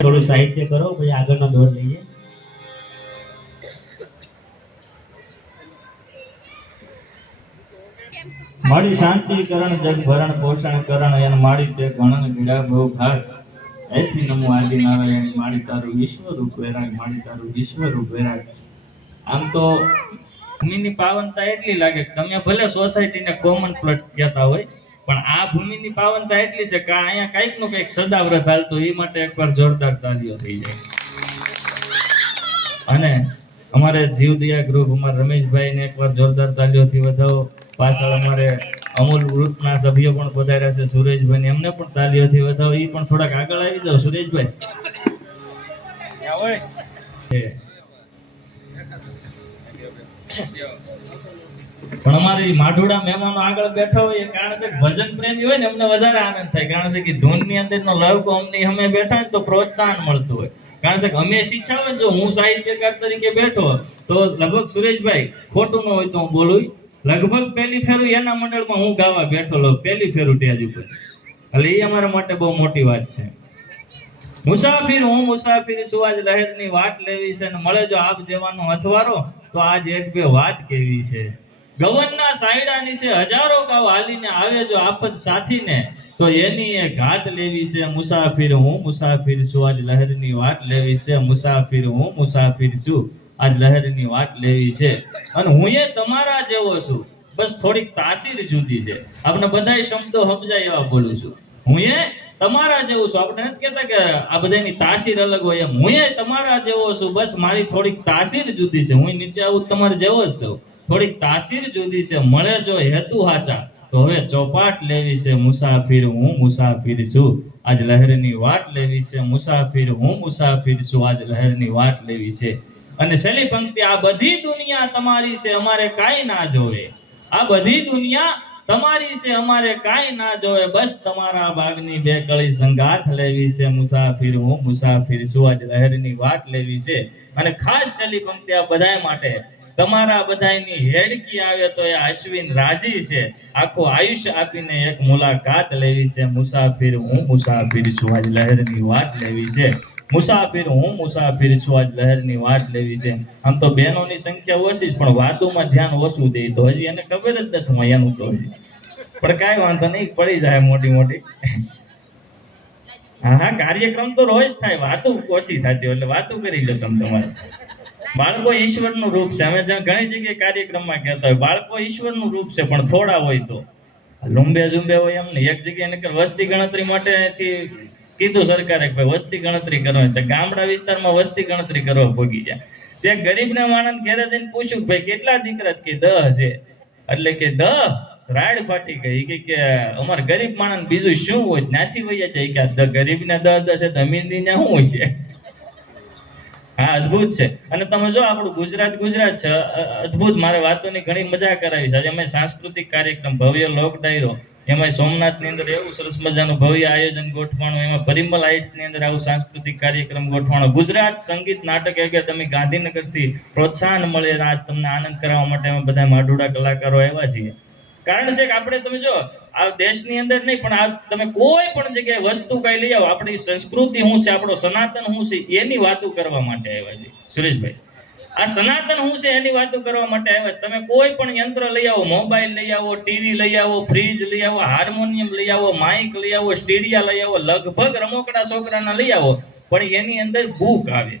થોડું સાહિત્ય કરો પછી આગળનો દોર લઈએ. મારી શાંતિ કરણ જગ ભરણ પોષણ કરણ એન માડી તે ગણન ગીડા બહુ ઘાટ એથી નમો આદિ નારાયણ માડી તારું વિશ્વ રૂપ વેરાગ માડી તારું વિશ્વ રૂપ વેરાગ. આમ તો ભૂમિની પાવનતા એટલી લાગે કે તમે ભલે સોસાયટીને કોમન પ્લોટ કહેતા હોય પણ આ ભૂમિની પાવનતા એટલી છે કે અહીંયા કંઈક નું કંઈક સદાવ્રત હાલતું એ માટે એકવાર જોરદાર તાલીઓ થઈ જાય. અને અમારે જીવદયા ગ્રુપ અમારા રમેશભાઈ ને એકવાર જોરદાર તાલીઓથી વધાવો. પાછળ અમારે અમૂલ ગ્રુપના સભ્યો પણ પધાર્યા છે સુરેશભાઈ ને એમને પણ તાલીઓથી વધાવો. એ પણ થોડાક આગળ આવી જાઓ સુરેશભાઈ. પણ અમારી માઢોડા મહેમાનો આગળ બેઠા હોય એ કારણ છે ભજન પ્રેમી હોય ને અમને વધારે આનંદ થાય. કારણ છે કે ધૂન ની અંદર નો લવકો અમને અમે બેઠા ને તો પ્રોત્સાહન મળતું હોય. કારણ છે કે અમે શીખ્યા હોય જો હું સાહિત્યકાર તરીકે બેઠો તો લગભગ સુરેશભાઈ ખોટું ન હોય તો હું બોલું લગભગ પહેલી ફેરું એના મંડળમાં હું ગાવા બેઠો પહેલી ફેરું ટેજ ઉપર. એટલે એ અમારા માટે બહુ મોટી વાત છે. મુસાફિર હું મુસાફિર છું આજ લહેરની વાત લેવી છે ને મળે જો આપ જેવાનો હથવારો તો આજ એક બે વાત કેવી છે. ગવનના સાયડા નીચે હજારો ગાવ હાલીને આવે જો આફત સાથીને તો એની એ ઘાત લેવી છે. મુસાફિર હું મુસાફિર છું આજ લહેરની વાત લેવી છે. મુસાફિર હું મુસાફિર છું આજ લહેરની વાત લેવી છે. અને હું એ તમારા જેવો છું બસ થોડીક તાસીર જુદી છે. આપણે બધાય શબ્દો સમજાય એવા બોલું છું. હું એ તમારા જેવો છું. આપણે નથી કહેતા કે આ બધાની તાસીર અલગ હોય એમ. હું એ તમારા જેવો છું બસ મારી થોડીક તાસીર જુદી છે. હું નીચે આવું તમારે જેવો જ છું થોડીક તાસીર જુદી છે. મળે જો હેતુ હાચા તો હવે ચોપાટ લેવી છે. મુસાફિર હું મુસાફિર છું આજ લહેરની વાત લેવી છે. મુસાફિર હું મુસાફિર છું આજ લહેરની વાત લેવી છે. અને છેલ્લી પંક્તિ આ બધી દુનિયા તમારી છે અમારે કાંઈ ના જોવે. આ બધી દુનિયા તમારી છે અમારે કાંઈ ના જોવે બસ તમારા બાગની બે કળી સંગાથ લેવી છે. મુસાફિર હું મુસાફિર છું આજ લહેરની વાત લેવી છે. અને ખાસ છેલ્લી પંક્તિ આ બધાય માટે તમારા બધાયની હેડકી આવે તો એ અશ્વિન રાજી છે. આખું આયુષ્ય આપીને એક મુલાકાત લેવી છે. મુસાફિર હું મુસાફિર છું આજ લહેરની વાત લેવી છે. મુસાફિર હું મુસાફિર છું આજ લહેરની વાત લેવી છે. આમ તો બહેનોની સંખ્યા ઓછી પણ વાતોમાં ધ્યાન ઓછું દે તો હજી એને ખબર જ નથી એનું તો હજી પણ કાંઈ વાંધો નહીં પડી જાય મોટી મોટી. હા કાર્યક્રમ તો રોજ થાય વાતો ઓછી થતી એટલે વાતો કરી લો તમે તમારે. બાળકો ઈશ્વરનું રૂપ છે. અમે જ્યાં ઘણી જગ્યાએ કાર્યક્રમમાં કહેતા હોય બાળકો ઈશ્વરનું રૂપ છે પણ થોડા હોય તો લુંબે ઝુંબે હોય એમ ને. એક જગ્યાએ નકર વસ્તી ગણતરી માટેથી કીધું સરકારે કે ભાઈ વસ્તી ગણતરી કરો તો ગામડા વિસ્તારમાં વસ્તી ગણતરી કરવા ભોગી જાય. ત્યાં ગરીબના માણસ ઘરે જઈને પૂછ્યું ભાઈ કેટલા દીકરા કે 10 છે. એટલે કે 10 રાડ ફાટી ગઈ કે અમારે ગરીબ માણસ બીજું શું હોય ત્યાંથી વૈયા જાય કે ગરીબને 10 છે તો અમીરની શું હોય છે. હા અદ્ભુત છે. અને તમે જો આપણું ગુજરાત છે અદ્ભુત. મારે વાતોની ઘણી મજા કરાવી છે. આજે અમે સાંસ્કૃતિક કાર્યક્રમ ભવ્ય લોક ડાયરો એમાં સોમનાથની અંદર એવું સરસ મજાનું ભવ્ય આયોજન ગોઠવાનું. એમાં પરિમલ હાઇટ્સ ની અંદર આવું સાંસ્કૃતિક કાર્યક્રમ ગોઠવાનો. ગુજરાત સંગીત નાટક એકેડમી ગાંધીનગરથી પ્રોત્સાહન મળે આજ તમને આનંદ કરાવવા માટે અમે બધા માઢોડા કલાકારો આવ્યા છીએ. કારણ છે કે આપણે તમે જો આ દેશની અંદર નહીં પણ આ તમે કોઈ પણ જગ્યાએ વસ્તુ કઈ લઈ આવો આપણી સંસ્કૃતિ શું છે આપણો સનાતન શું છે એની વાતો કરવા માટે આવ્યા છે સુરેશભાઈ. આ સનાતન શું છે એની વાતો કરવા માટે આવ્યા છે. તમે કોઈ પણ યંત્ર લઈ આવો મોબાઈલ લઈ આવો ટીવી લઈ આવો ફ્રીજ લઈ આવો હાર્મોનિયમ લઈ આવો માઇક લઈ આવો સ્ટીડિયા લઈ આવો લગભગ રમકડા છોકરાના લઈ આવો પણ એની અંદર બુક આવે.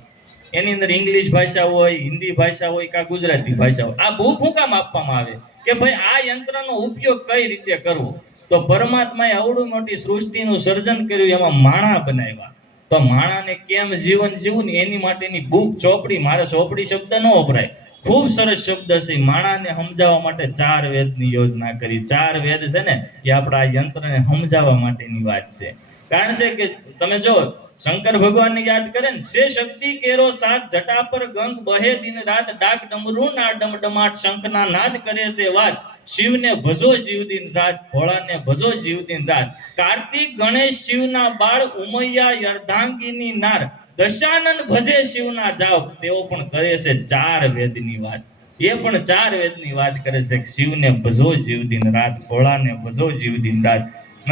એની અંદર ઇંગ્લિશ ભાષા હોય હિન્દી ભાષા હોય કે ગુજરાતી ભાષા હોય. આ બુક શું કામ આપવામાં આવે કે ભાઈ આ યંત્રનો ઉપયોગ કઈ રીતે કરવો. તો પરમાત્માએ અવડું મોટી સૃષ્ટિનું સર્જન કર્યું એમાં માણા બનાવ્યા તો માણાને કેમ જીવન જીવવું ને એની માટેની બુક ચોપડી. મારે ચોપડી શબ્દ ન વપરાય ખૂબ સરસ શબ્દ છે. માણાને સમજાવવા માટે 4 વેદની યોજના કરી. 4 વેદ છે ને એ આપણા આ યંત્રને સમજાવવા માટેની વાત છે. કારણ છે કે તમે જો શંકર ભગવાનને યાદ કરે ને સે શક્તિ કેરો સાથ જટા પર ગંગ બહે દિન રાત ડાક ડમરૂ ના ડમડમાટ શંખના નાદ કરે છે વાત. શિવને ભજો જીવ દિન રાત ભોળાને ભજો જીવ દિન રાત. કાર્તિક ગણેશ શિવના બાળ ઉમૈયા અર્ધાંગીની નાર દશાનન ભજે શિવના જાવ. તેઓ પણ કરે છે 4 વેદની વાત. એ પણ 4 વેદની વાત કરે છે કે શિવને ભજો જીવ દિન રાત ભોળાને ભજો જીવ દિન રાત.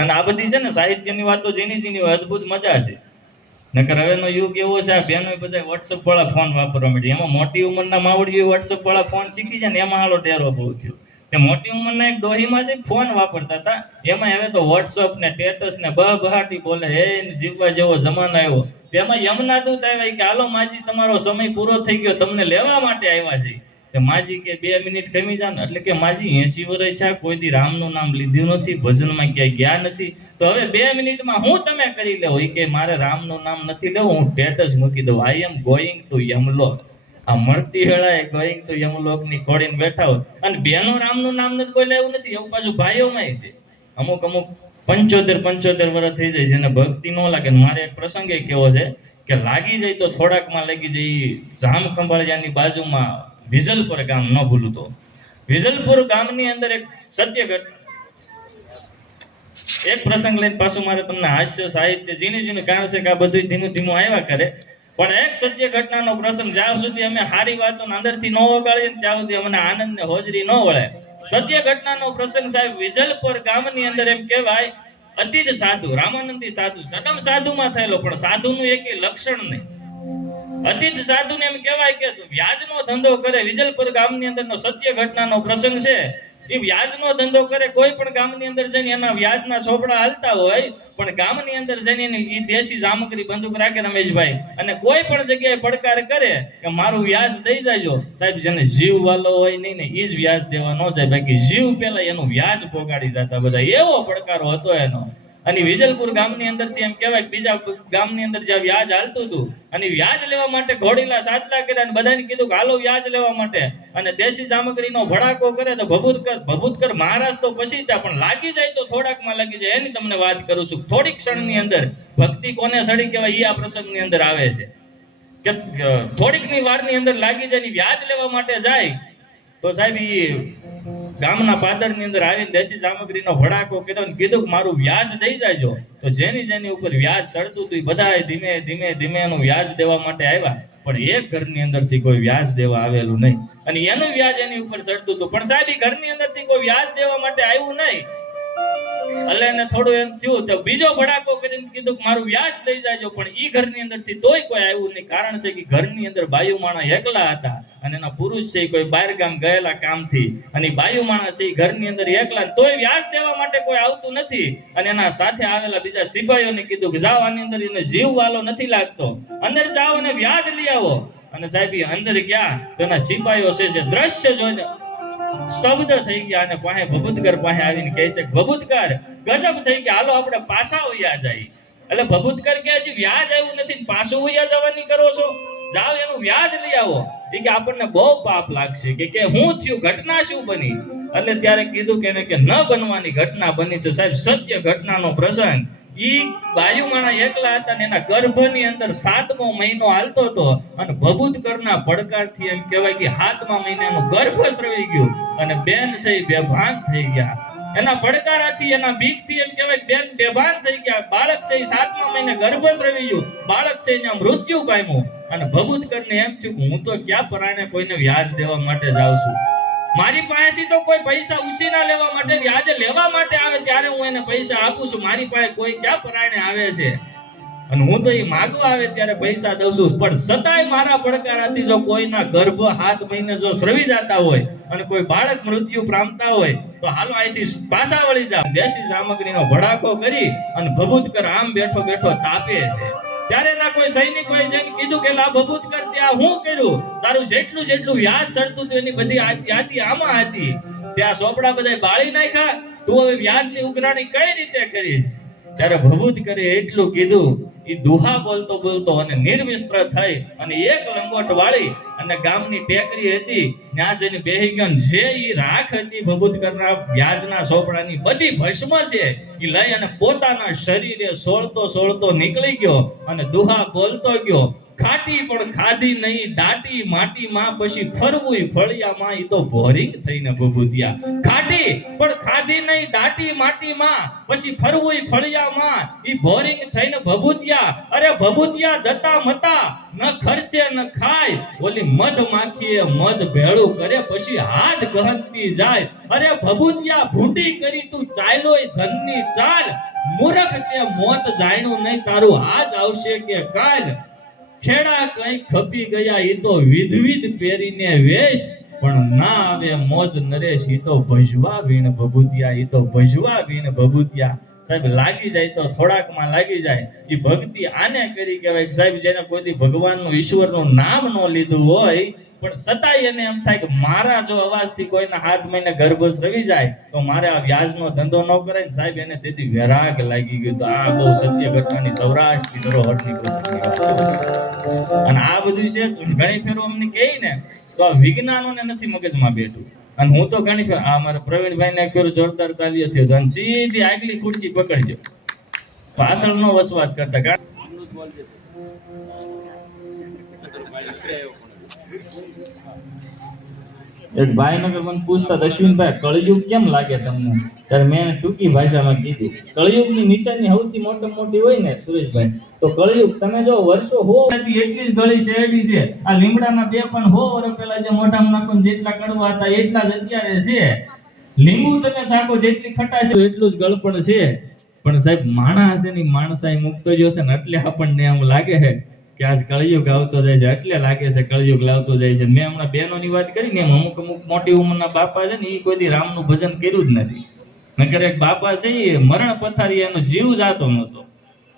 અને આ બધી છે ને સાહિત્યની વાતો જેની જેની અદ્ભુત મજા છે. નકર હવેનો યુગ એવો છે, આ બહેનો બધા WhatsApp વાળા ફોન વાપરવા માંડી. એમાં મોટી ઉંમરના માવડીઓ WhatsApp વાળા ફોન શીખી જાય ને એમાં હાલો ટેરો બહુ થયો. તે મોટી ઉંમરના એક ડોહીમાં છે ફોન વાપરતા હતા, એમાં હવે તો WhatsApp ને સ્ટેટસ ને બહાટી બોલે, હે જીવવા જેવો જમાનો આવ્યો. તેમાં યમુના દૂત આવ્યા કે હાલો માજી તમારો સમય પૂરો થઈ ગયો, તમને લેવા માટે આવ્યા છે. તે માજી કે 2 મિનિટ ખમી જા ને, એટલે કે માજી 80 વર્ષ છે, કોઈ દી રામનું નામ લીધું નથી, ભજનમાં ક્યાંય ગયા નથી, તો હવે 2 મિનિટમાં હું તમે કરી લેવો. કે મારે રામનું નામ નથી લેવું, હું સ્ટેટસ મૂકી દઉં, આઈ એમ ગોઈંગ ટુ યમલોક. આ મળતી વેળાએ ગોઈંગ ટુ યમલોક ની ખોડીને બેઠા હોય અને બેનો રામનું નામ નથી બોલ્યા એવું નથી, એવું પાછું ભાઈઓમાં છે. અમુક 75 વર્ષ થઈ જાય જેને ભક્તિ ન લાગે. મારે એક પ્રસંગ એ કેવો છે કે લાગી જાય તો થોડાકમાં લાગી જાય. જામ ખંભાળિયાની બાજુમાં વિજલપુર ગામ, ન ભૂલું તો વિજલપુર ગામની અંદર એક એક પ્રસંગ લઈને પાછું મારે તમને હાસ્ય સાહિત્ય ઝીણું કારણ છે કે આ બધું ધીમું ધીમું આવ્યા કરે. પણ એક સત્ય ઘટનાનો પ્રસંગ, જ્યાં સુધી અમે સારી વાતો અંદરથી ન વગાડીએ ત્યાં સુધી અમને આનંદ ને હોજરી ન વળે. સત્ય ઘટનાનો પ્રસંગ સાહેબ વિજલપુર ગામની અંદર એમ કહેવાય અતિ જ સાધુ, રામાનંદી સાધુ, સદમ સાધુમાં થયેલો, પણ સાધુનું એકેય લક્ષણ નહીં. અતિત સાધુને એમ કહેવાય કે વ્યાજનો ધંધો કરે. વિજલપુર ગામની અંદરનો સત્ય ઘટનાનો પ્રસંગ છે. એ વ્યાજનો ધંધો કરે. કોઈ પણ ગામની અંદર જઈને એના વ્યાજના ચોપડા હાલતા હોય, પણ ગામની અંદર જઈને એ દેશી સામગ્રી બંદૂક રાખે રમેશભાઈ, અને કોઈ પણ જગ્યાએ પડકાર કરે કે મારું વ્યાજ દઈ જાયજો. સાહેબ જેને જીવ વાલો હોય નહીં ને એ જ વ્યાજ દેવા ન જાય, બાકી જીવ પેલા એનું વ્યાજ પોગાડી જતા બધા. એવો પડકારો હતો એનો. અને વિજલપુર ગામની અંદરથી એમ કહેવાય કે બીજા ગામની અંદર જ્યાં વ્યાજ હાલતું હતું, અને વ્યાજ લેવા માટે ઘોડીલા સાદલા કર્યા અને બધાને કીધું કે હાલો વ્યાજ લેવા માટે. અને દેશી સામગ્રીનો ભડાકો કરે તો ભભૂતકર મહારાજ તો પછી ત્યાં, પણ લાગી જાય તો થોડાકમાં લાગી જાય. એની તમને વાત કરું છું. થોડીક ક્ષણની અંદર ભક્તિ કોને સડી કહેવાય એ આ પ્રસંગની અંદર આવે છે કે થોડીકની વારની અંદર લાગી જાય, વ્યાજ લેવા માટે જાય તો સાહેબ એ ગામના પાદરની અંદર આવીને દેશી સામગ્રીનો ભડાકો કર્યો અને કીધું કે મારું વ્યાજ દઈ જાયજો. તો જેની ઉપર વ્યાજ ચડતું હતું એ બધા ધીમે ધીમે એનું વ્યાજ દેવા માટે આવ્યા, પણ એક ઘરની અંદરથી કોઈ વ્યાજ દેવા આવેલું નહીં. અને એનું વ્યાજ એની ઉપર ચડતું હતું, પણ સાહેબ એ ઘરની અંદરથી કોઈ વ્યાજ દેવા માટે આવ્યું નહીં. એટલે એને થોડું એમ થયું તો બીજો ભડાકો કરીને કીધું કે મારું વ્યાજ દઈ જાયજો, પણ ઈ ઘરની અંદરથી તોય કોઈ આવ્યું નહીં. કારણ છે કે ઘરની અંદર બાયુ માણસ એકલા હતા અને એના પુરુષ છે કોઈ બહાર ગામ ગયેલા કામથી, અને બાયુ માણસ છે ઘરની અંદર એકલા, તોય વ્યાજ દેવા માટે કોઈ આવતું નથી. અને એના સાથે આવેલા બીજા સિપાહીઓને કીધું કે જાઓ, આની અંદર એને જીવ વાલો નથી લાગતો, અંદર જાઓ અને વ્યાજ લઈ આવો. અને સાહેબ અંદર ગયા તો એના સિપાહીઓ છે જે દ્રશ્ય જોઈને સ્તબ્ધ થઈ ગયા અને પાસે ભભૂતકર પાસે આવીને કહે છે, ભભૂતકર ગજબ થઈ ગયા, હાલો આપણે પાછા વયા જાય. એટલે ભભૂતકર કે હજી વ્યાજ આવ્યું નથી, પાછું વયા જવાની કરો છો, જાઓ એનું વ્યાજ લઈ આવો. એ કે આપણને બહુ પાપ લાગશે, કે હું થયું, ઘટના શું બની? એટલે ત્યારે કીધું કે ન બનવાની ઘટના બની છે સાહેબ, સત્ય ઘટનાનો પ્રસંગ. ઈ બાયુમાણા એકલા હતા ને એના ગર્ભની અંદર 7મો મહિનો હાલતો હતો, અને ભભૂતકરના પડકારથી એમ કહેવાય કે 7મા મહિનાનું ગર્ભ સ્રવી ગયું અને બેન છે બેભાન થઈ ગયા. એના પડકારાથી, એના બીકથી એમ કહેવાય બેન બેભાન થઈ ગયા. બાળક છે 7મા મહિને ગર્ભ સ્રવી ગયું, બાળક છે ત્યાં મૃત્યુ પામ્યું. અને ભભૂતકરને એમ થયું હું તો ક્યાં પરાણે કોઈને વ્યાજ દેવા માટે જાઉં છું, મારી પાસેથી તો કોઈ પૈસા ઉછીના લેવા માટે, વ્યાજે લેવા માટે આવે ત્યારે હું એને પૈસા આપું છું, મારી પાસે કોઈ ક્યાં પરાણે આવે છે, અને હું તો એ માગવા આવે ત્યારે પૈસા દઉં છું. પણ છતાંય મારા પડકારાથી જો કોઈના ગર્ભ 7 મહિને જો સ્રવી જતા હોય અને કોઈ બાળક મૃત્યુ પામતા હોય તો હાલો અહીંથી પાછા વળી જાવ. દેશી સામગ્રીનો ભડાકો કરી અને ભભૂતકર આમ બેઠો બેઠો તાપે છે. ત્યારે ના કોઈ સૈનિકોએ જઈને કીધું કે લા ભભૂતકર ત્યાં હું કર્યું, તારું જેટલું વ્યાજ ચડતું હતું એની બધી યાદી આમાં હતી, ત્યાં ચોપડા બધા બાળી નાખ્યા, તું હવે વ્યાજની ઉઘરાણી કઈ રીતે કરીશ? ત્યારે ભભૂતકરે એટલું કીધું, એ દુહા બોલતો બોલતો અને નિર્વિસ્ત્ર થઈ અને એક લંગોટ વાળી અને ગામની ટેકરી હતી ત્યાં જઈને બેહી ગયો. જે ઈ રાખ હતી ભભૂતકરના વ્યાજના ચોપડાની બધી ભસ્મ છે એ લઈ અને પોતાના શરીરે સોળતો નીકળી ગયો અને દુહા બોલતો ગયો, ખાટી પણ ખાધી નહીં દાટી માટીમાં પછી ફરવું ફળિયામાં ઈ તો બોરિંગ થઈને ભભૂતિયા ખાટી પણ ખાધી નહીં દાટી માટીમાં પછી ફરવું ફળિયામાં ઈ બોરિંગ થઈને ભભૂતિયા અરે ભભૂતિયા દતા મતા ન ખર્ચે ન ખાય ઓલી મધ માખીએ મધ ભેળું કરે પછી હાથ ગહનતી જાય અરે ભભૂતિયા ભૂંડી કરી તું ચાલ્યોય ધનની ચાલ મૂરખ તે મોત જાણ્યું નહીં તારું આજ આવશે કે કાલ ખેડા કઈ ખપી ગયા ઈ તો વિધવિધ પહેરીને વેશ પણ ના આવે મોજ નરેશ ઈ તો ભજવા વીણ ભભૂતિયા ઈ તો ભજવા વીણ ભભૂતિયા સાહેબ લાગી જાય તો થોડાકમાં લાગી જાય ઈ ભક્તિ આને કરી કહેવાય સાહેબ જેને કોઈ ભગવાનનું ઈશ્વરનું નામ ન લીધું હોય પણ સતાય એને એમ થાય કે મારા જો અવાજથી કોઈના હાથ મહિને ગર્ભ સ્રવી જાય તો મારે આ વ્યાજનો ધંધો ન કરે ને સાહેબ એને તેથી વેરાગ લાગી ગયું તો આ બહુ સત્ય ઘટનાની સૌરાષ્ટ્રની ધરોહરની પ્રસંગની વાત અને આ બધું છે ઘણી ફેરો અમને કહે ને તો આ વિજ્ઞાનોને નથી મગજમાં બેઠું અને હું તો ઘણી ફેર આ મારા પ્રવીણભાઈને એક ફેરો જોરદાર તાલીઓ થયો અને સીધી આગલી ખુરશી પકડજો પાછળનો વસવાટ કરતા એક ભાઈ ને મને પૂછતા અશ્વિનભાઈ કળયુગ કેમ લાગે તમને ત્યારે મેં ટૂંકી ભાષામાં કીધું કળયુગની નિશાની સૌથી મોટી હોય ને સુરેશભાઈ તો કળયુગ તમે જો વર્ષો હો એટલી જ ગળી શેરડી છે આ લીમડાના બે પણ હો વર્ષ પહેલા જે મોઢામાં નાખો જેટલા કડવા હતા એટલા જ અત્યારે છે લીંબુ તમે સાકો જેટલી ખટાશ એટલું જ ગળપણ છે પણ સાહેબ માણસ એની માણસાઈ મુક્તો જો છે ને એટલે આપણને એમ લાગે છે કે આજ કળયુગ આવતો જાય છે એટલે લાગે છે કળયુગ લાવતો જાય છે મેં હમણાં બહેનોની વાત કરી ને એમ અમુક મોટી ઉંમરના બાપા છે ને એ કોઈ દી રામનું ભજન કર્યું જ નથી નકર એક બાપા છે એ મરણ પથારી એનો જીવ જાતો નહોતો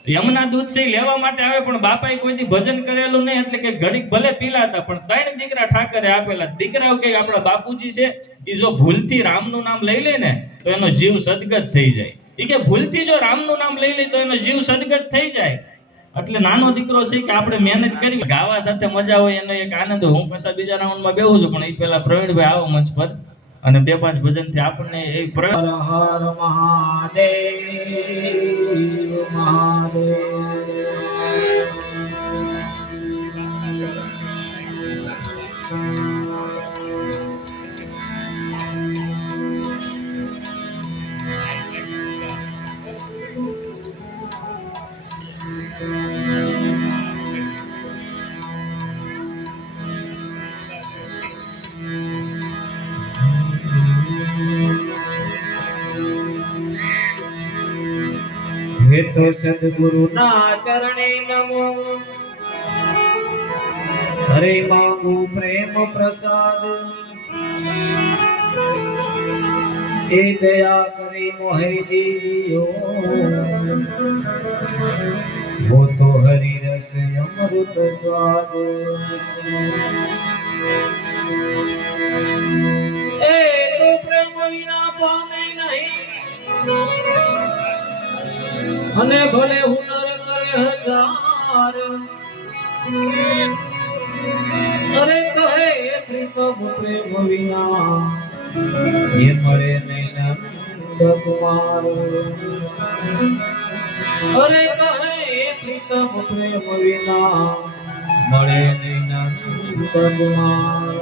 યમુના દૂધ છે લેવા માટે આવે પણ બાપાએ કોઈ દી ભજન કરેલું નહીં એટલે કે ઘડીક ભલે પીલાતા પણ 3 દીકરા ઠાકરે આપેલા દીકરાઓ કે આપણા બાપુજી છે એ જો ભૂલથી રામનું નામ લઈ લે ને તો એનો જીવ સદગત થઈ જાય એ કે ભૂલથી જો રામનું નામ લઈ લે તો એનો જીવ સદગત થઈ જાય એટલે નાનો દીકરો છે કે આપણે મહેનત કરી ગાવા સાથે મજા હોય એનો એક આનંદ હું પાછા બીજા રાઉન્ડમાં બેહું છું પણ એ પહેલા પ્રવીણભાઈ આવો મંચ પર અને 2-5 ભજનથી આપણને એ હર હર મહાદેવ હે તો સદગુરુના ચરણે નમો હરે માંગુ પ્રેમ પ્રસાદ એ દયા કરી મોહે દીજો वो तो हरि रस अमृत स्वाद ए तो प्रेम विना पामे नहीं અને ભલે હુનર કરે હજાર અરે કહે પ્રીતમ પ્રેમ વિના એ મળે નહીં નંદ કુમાર અરે કહે પ્રીતમ પ્રેમ વિના મળે નહીં નંદ કુમાર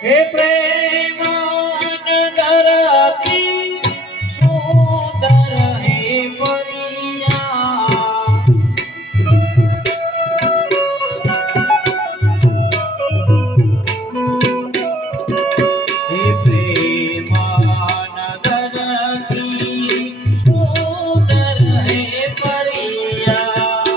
હે પ્રેમ ધરતી સુંદર હે પરિયા હે પ્રેમ ધરતી સુંદર હે પરિયા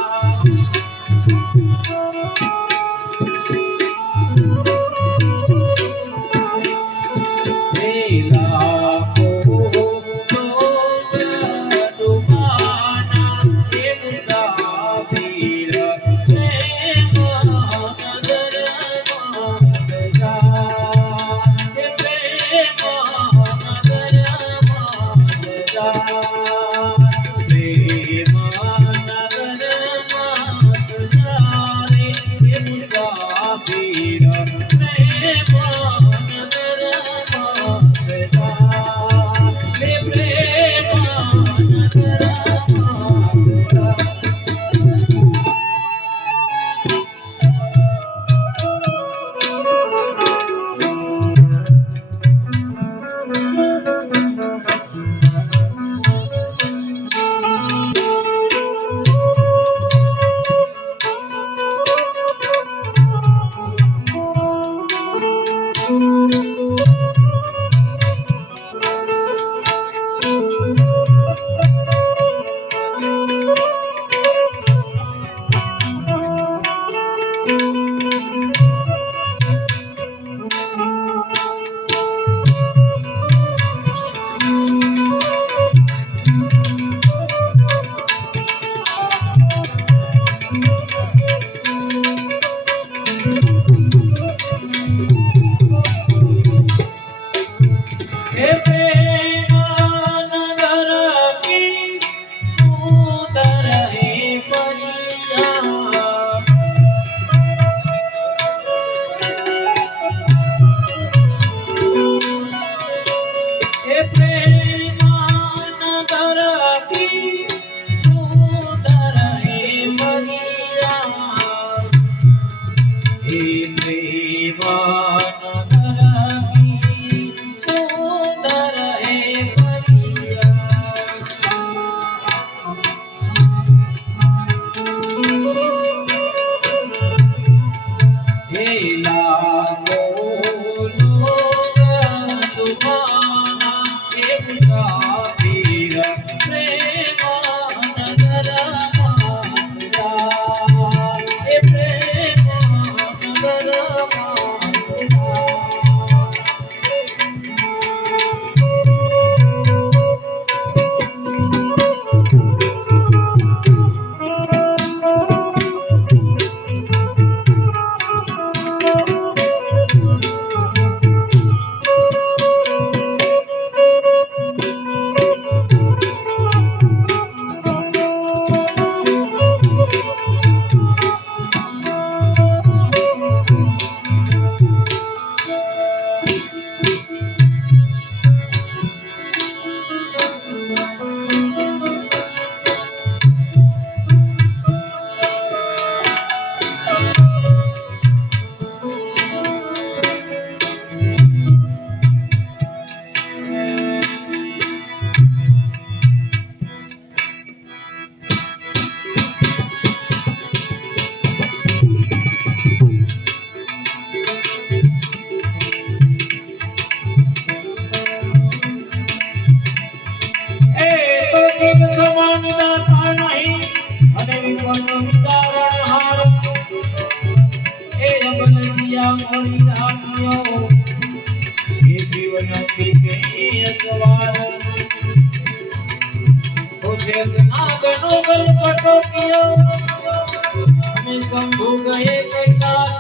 हमें शंभु गए कैलाश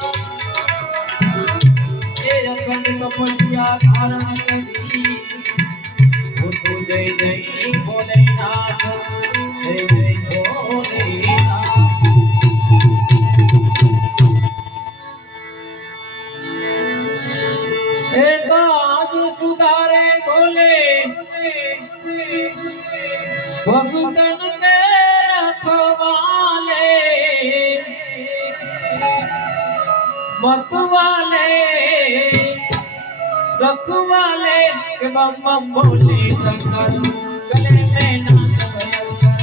ये अखंड तपस्या धारण करी वो तो जय जय भोलेनाथ जय जय भोलेनाथ। एक आज सुधारे भोले भगतन के रखवाले मतवाले रखवाले के बम बम भोले शंकर गले में नाथ भयंकर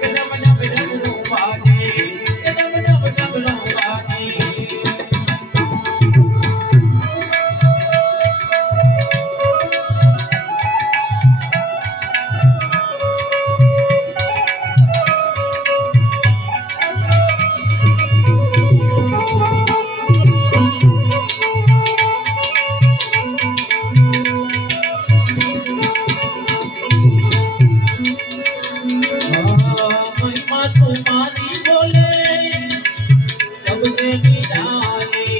के डब डब डमरू बाजे के डब डब डमरू बाजे। महिमा तुम्हारी बोले सबसे निराली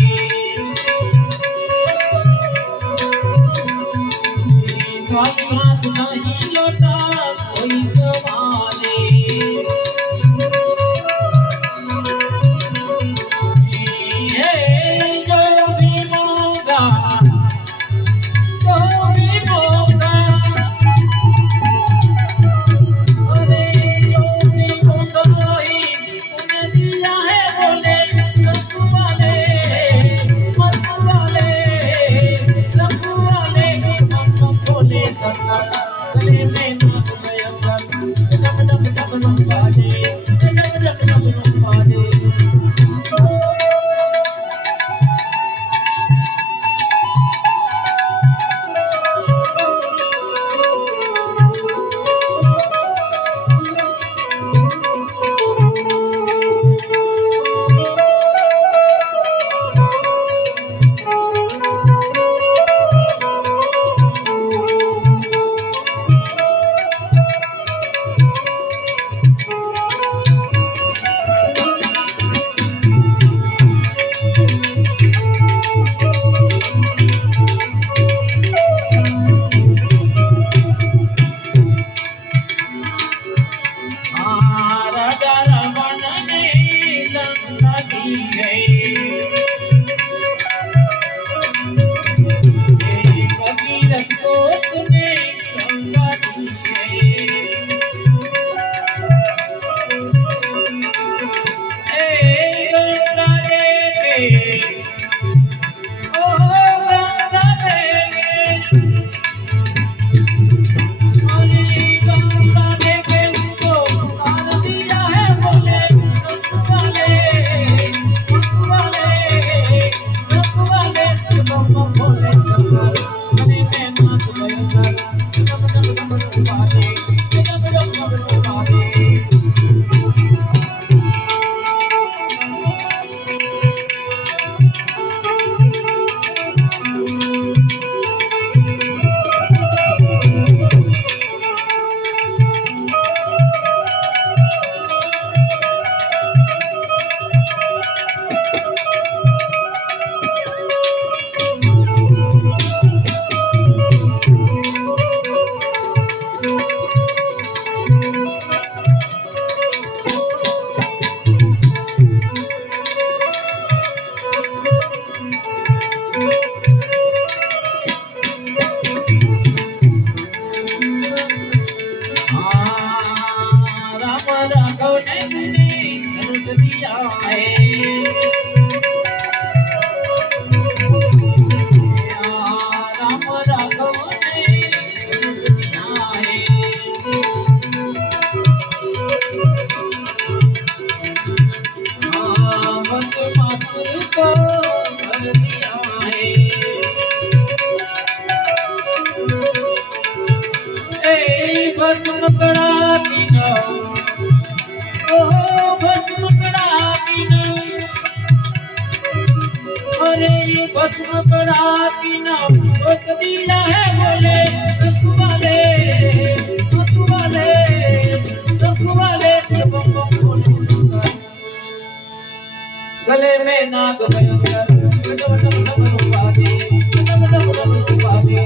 खाली हाथ नहीं लौटा कोई सवाले जो भी मांगा जो भी मांगा अरे जो भी मांगा उन्हें दिया है बोले रखवाले मतवाले रखवाले बम बम भोले शंकर गले में नाथ भयंकर डब डब डब डब बाजे डब डब डब डब बाजे। राजा रमन ने लंका दी है भगीरथ को तूने गंगा दी है गंगा देवी ओ गंगा देवी अरे गंगा देवी को दान दिया है बोले रखवाले मतवाले बम बम भोले शंकर गले में नाथ भयंकर डब डब डब बाजे डब डब डब बाजे। राम राघव ने धनुष दिया है राम राघव ने धनुष दिया है भस्मासुर को भर दिया है भस्म कड़ा दीना ओ भस्म कड़ा दीना अरे भस्म कड़ा दीना सोच दिया है बोले रखवाले रखवाले रखवाले बम बम भोले गले में नाग भयंकर डम डम डम उपाधि डम डम डम उपाधि